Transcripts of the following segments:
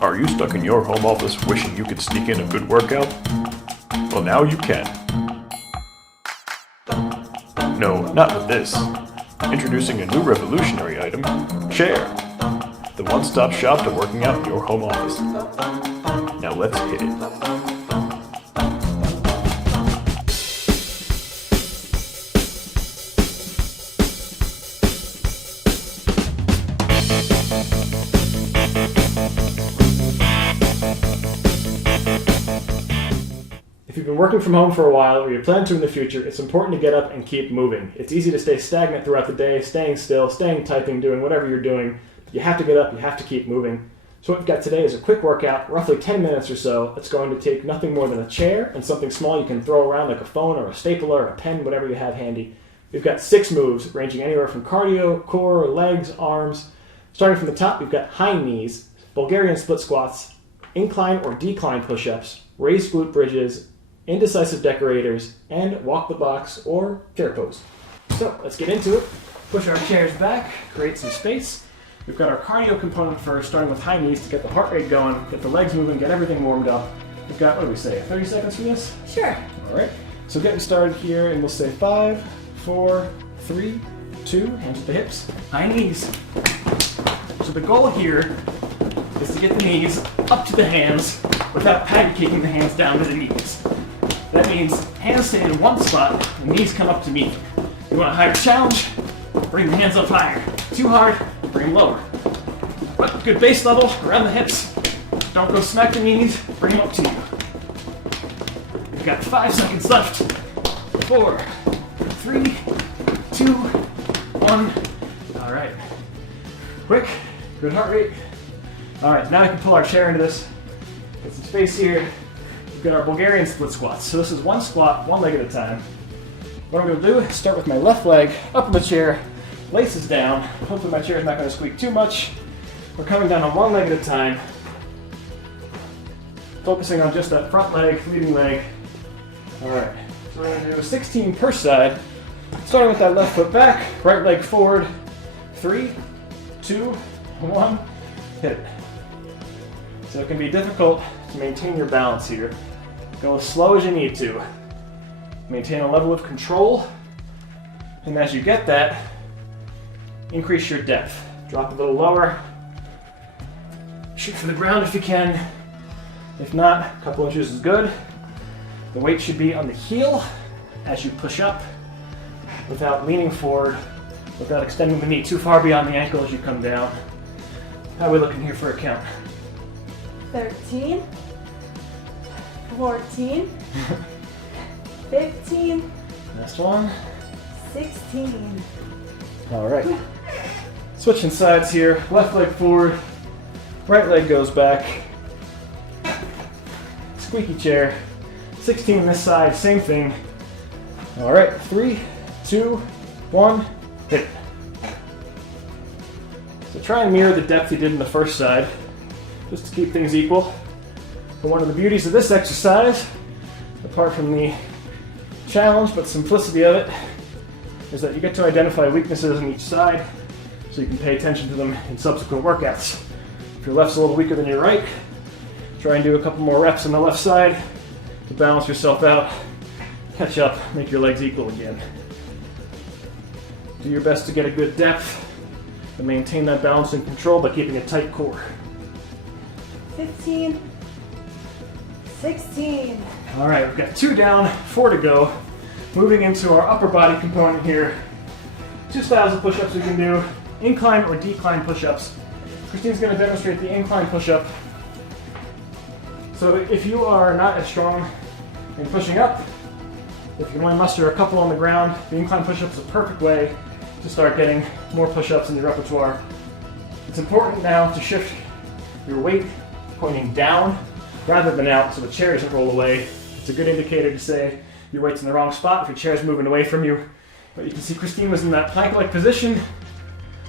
Are you stuck in your home office wishing you could sneak in a good workout? Well, now you can. No, not with this. Introducing a new revolutionary item, chair. The one-stop shop to working out in your home office. Now let's hit it. If you've been working from home for a while or you plan to in the future, it's important to get up and keep moving. It's easy to stay stagnant throughout the day, staying still, staying typing, doing whatever you're doing. You have to get up, you have to keep moving. So what we've got today is a quick workout, roughly 10 minutes or so. It's going to take nothing more than a chair and something small you can throw around like a phone or a stapler or a pen, whatever you have handy. We've got 6 moves ranging anywhere from cardio, core, legs, arms. Starting from the top, we've got high knees, Bulgarian split squats, incline or decline push-ups, raised glute bridges, indecisive decorators, and walk the box or chair pose. So let's get into it. Push our chairs back, create some space. We've got our cardio component first, starting with high knees to get the heart rate going, get the legs moving, get everything warmed up. We've got, what do we say, 30 seconds for this? Sure. All right. So getting started here, and we'll say 5, 4, 3, 2, hands at the hips, high knees. So the goal here is to get the knees up to the hands without patty caking the hands down to the knees. That means hands stay in one spot and knees come up to meet. You want a higher challenge? Bring the hands up higher. Too hard? Bring them lower. But good base level around the hips. Don't go smack the knees, bring them up to you. You've got 5 seconds left. 4, 3, 2, 1. All right. Quick, good heart rate. All right, now we can pull our chair into this. Get some space here. We've got our Bulgarian split squats. So this is one squat, one leg at a time. What I'm going to do is start with my left leg up in the chair, laces down. Hopefully my chair is not going to squeak too much. We're coming down on one leg at a time, focusing on just that front leg, leading leg. All right, so we're going to do 16 per side, starting with that left foot back, right leg forward. 3, 2, 1, hit it. So it can be difficult to maintain your balance here. Go as slow as you need to. Maintain a level of control, and as you get that, increase your depth. Drop a little lower. Shoot for the ground if you can. If not, a couple inches is good. The weight should be on the heel as you push up without leaning forward, without extending the knee too far beyond the ankle as you come down. How are we looking here for a count? 13, 14, 15, Last one. 16. All right. Switching sides here. Left leg forward. Right leg goes back. Squeaky chair. 16 this side, same thing. All right, 3, 2, 1, hit it. So try and mirror the depth you did in the first side, just to keep things equal. But one of the beauties of this exercise, apart from the challenge but simplicity of it, is that you get to identify weaknesses on each side so you can pay attention to them in subsequent workouts. If your left's a little weaker than your right, try and do a couple more reps on the left side to balance yourself out, catch up, make your legs equal again. Do your best to get a good depth and maintain that balance and control by keeping a tight core. 15, 16. All right, we've got 2 down, 4 to go. Moving into our upper body component here. 2 styles of push-ups we can do, incline or decline push-ups. Christine's going to demonstrate the incline push-up. So if you are not as strong in pushing up, if you can only muster a couple on the ground, the incline push-up is a perfect way to start getting more push-ups in your repertoire. It's important now to shift your weight pointing down rather than out so the chair doesn't roll away. It's a good indicator to say your weight's in the wrong spot if your chair's moving away from you. But you can see Christine was in that plank-like position,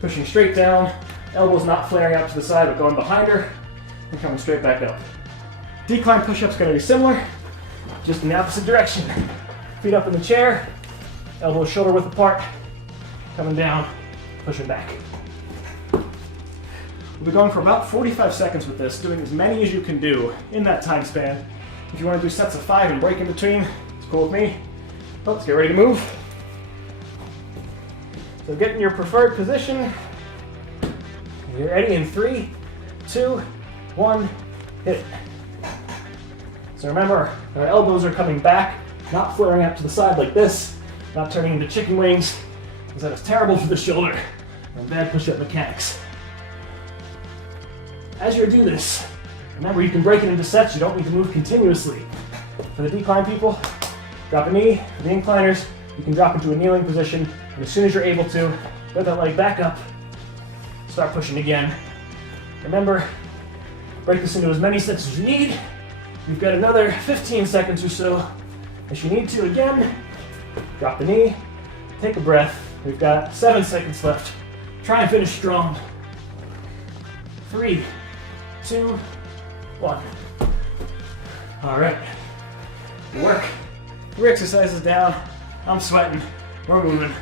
pushing straight down, elbows not flaring out to the side but going behind her, and coming straight back up. Decline push-up's going to be similar, just in the opposite direction. Feet up in the chair, elbows shoulder width apart, coming down, pushing back. We'll be going for about 45 seconds with this, doing as many as you can do in that time span. If you want to do sets of 5 and break in between, it's cool with me. Well, let's get ready to move. So get in your preferred position. You're ready in 3, 2, 1, hit it. So remember, our elbows are coming back, not flaring out to the side like this, not turning into chicken wings, because that is terrible for the shoulder and bad push-up mechanics. As you do this, remember you can break it into sets, you don't need to move continuously. For the decline people, drop a knee. For the incliners, you can drop into a kneeling position, and as soon as you're able to, get that leg back up, start pushing again. Remember, break this into as many sets as you need. You've got another 15 seconds or so. If you need to again, drop the knee, take a breath. We've got 7 seconds left. Try and finish strong. 3, 2, 1. All right, good work. 3 exercises down. I'm sweating. We're moving.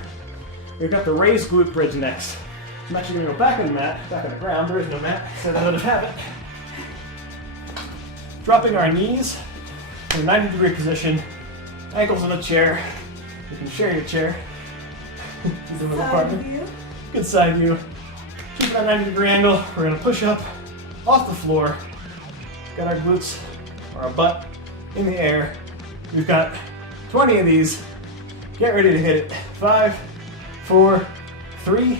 We've got the raised glute bridge next. I'm actually going to go back on the mat, back on the ground. There is no mat, so out of habit. Dropping our knees in a 90-degree position, ankles in a chair. You can share your chair. Use a little partner. view. Good side view. Keep that 90-degree angle. We're going to push up off the floor. Got our glutes or our butt in the air. We've got 20 of these. Get ready to hit it. 5, 4, 3,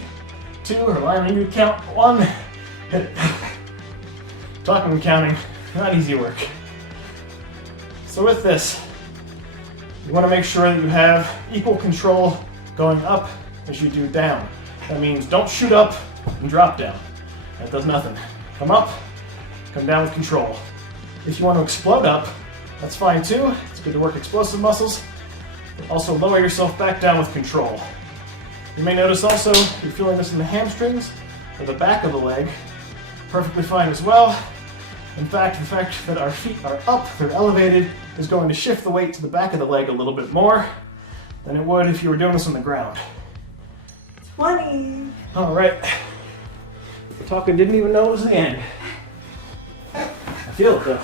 2, or allowing you to count 1. Hit it. Talking and counting, not easy work. So with this, you want to make sure that you have equal control going up as you do down. That means don't shoot up and drop down. That does nothing. Come up, come down with control. If you want to explode up, that's fine too. It's good to work explosive muscles. But also lower yourself back down with control. You may notice also you're feeling this in the hamstrings or the back of the leg. Perfectly fine as well. In fact, the fact that our feet are up, they're elevated, is going to shift the weight to the back of the leg a little bit more than it would if you were doing this on the ground. 20. All right. Talking didn't even know it was the end. I feel it though.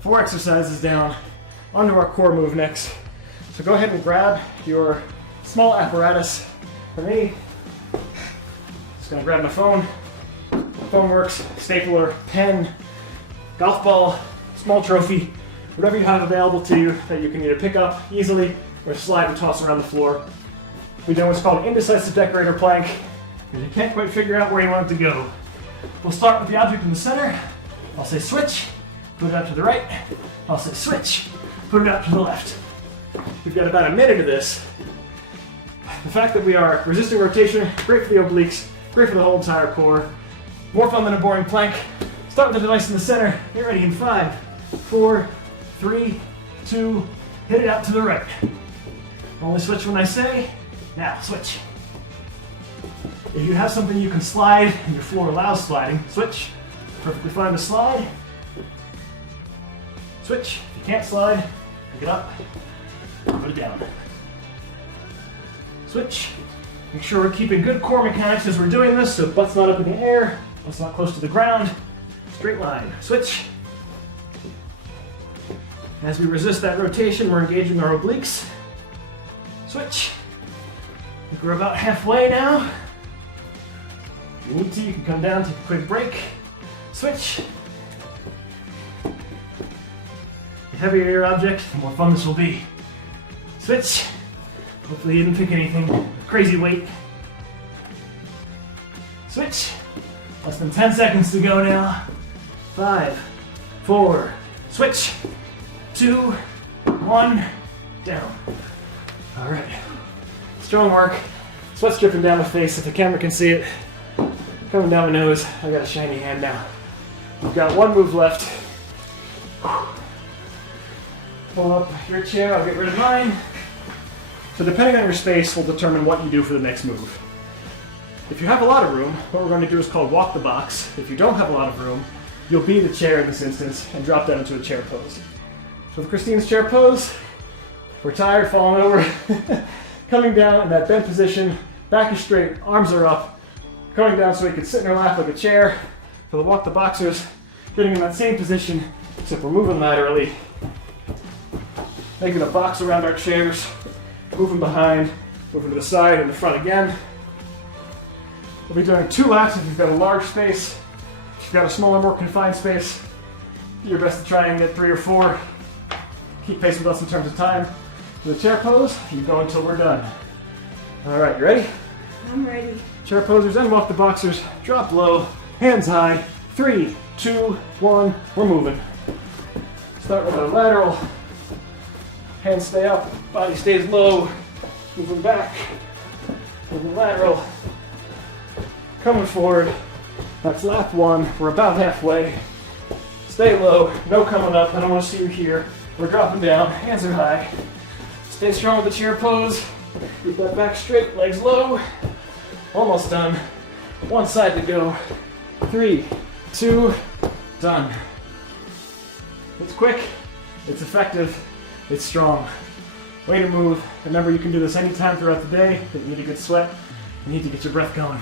4 exercises down. Onto our core move next. So go ahead and grab your small apparatus. For me, just gonna grab my phone. Phone works, stapler, pen, golf ball, small trophy, whatever you have available to you that you can either pick up easily or slide and toss around the floor. We're doing what's called Indecisive Decorator plank, because you can't quite figure out where you want it to go. We'll start with the object in the center. I'll say switch, put it out to the right. I'll say switch, put it out to the left. We've got about a minute of this. The fact that we are resisting rotation, great for the obliques, great for the whole entire core. More fun than a boring plank. Start with the device in the center. Get ready in 5, 4, 3, 2, hit it out to the right. Only switch when I say, now switch. If you have something you can slide and your floor allows sliding, switch. Perfectly fine to slide. Switch. If you can't slide, pick it up, put it down. Switch. Make sure we're keeping good core mechanics as we're doing this, so butt's not up in the air, butt's not close to the ground. Straight line. Switch. As we resist that rotation, we're engaging our obliques. Switch. I think we're about halfway now. If you need to, you can come down, take a quick break. Switch. The heavier your object, the more fun this will be. Switch. Hopefully you didn't pick anything crazy weight. Switch. Less than 10 seconds to go now. 5, 4, switch. 2, 1, down. All right. Strong work. Sweat's dripping down my face if the camera can see it. Coming down my nose. I got a shiny hand now. We've got 1 move left. Pull up your chair, I'll get rid of mine. So depending on your space will determine what you do for the next move. If you have a lot of room, what we're going to do is called walk the box. If you don't have a lot of room, you'll be the chair in this instance and drop down into a chair pose. So with Christine's chair pose, we're tired, falling over, coming down in that bent position, back is straight, arms are up, Coming down so we can sit in our lap like a chair. For the walk the boxers, getting in that same position, except we're moving laterally. Making a box around our chairs, moving behind, moving to the side and the front again. We'll be doing 2 laps if you've got a large space. If you've got a smaller, more confined space, do your best to try and get 3 or 4. Keep pace with us in terms of time. To the chair pose, you go until we're done. All right, you ready? I'm ready. Chair posers and walk the boxers. Drop low, hands high. 3, 2, 1, we're moving. Start with a lateral. Hands stay up, body stays low. Moving back, moving lateral. Coming forward. That's lap 1. We're about halfway. Stay low, no coming up. I don't want to see you here. We're dropping down, hands are high. Stay strong with the chair pose. Keep that back straight, legs low. Almost done. One side to go. 3, 2, done. It's quick, it's effective, it's strong. Way to move. Remember, you can do this anytime throughout the day that you need a good sweat. You need to get your breath going.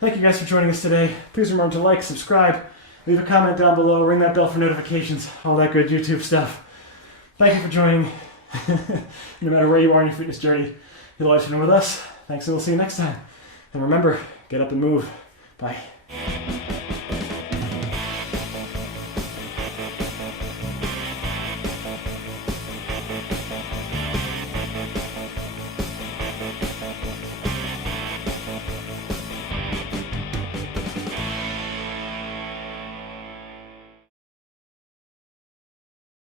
Thank you guys for joining us today. Please remember to like, subscribe, leave a comment down below, ring that bell for notifications, all that good YouTube stuff. Thank you for joining. No matter where you are in your fitness journey, you'll always been with us. Thanks, and we'll see you next time. And remember, get up and move. Bye.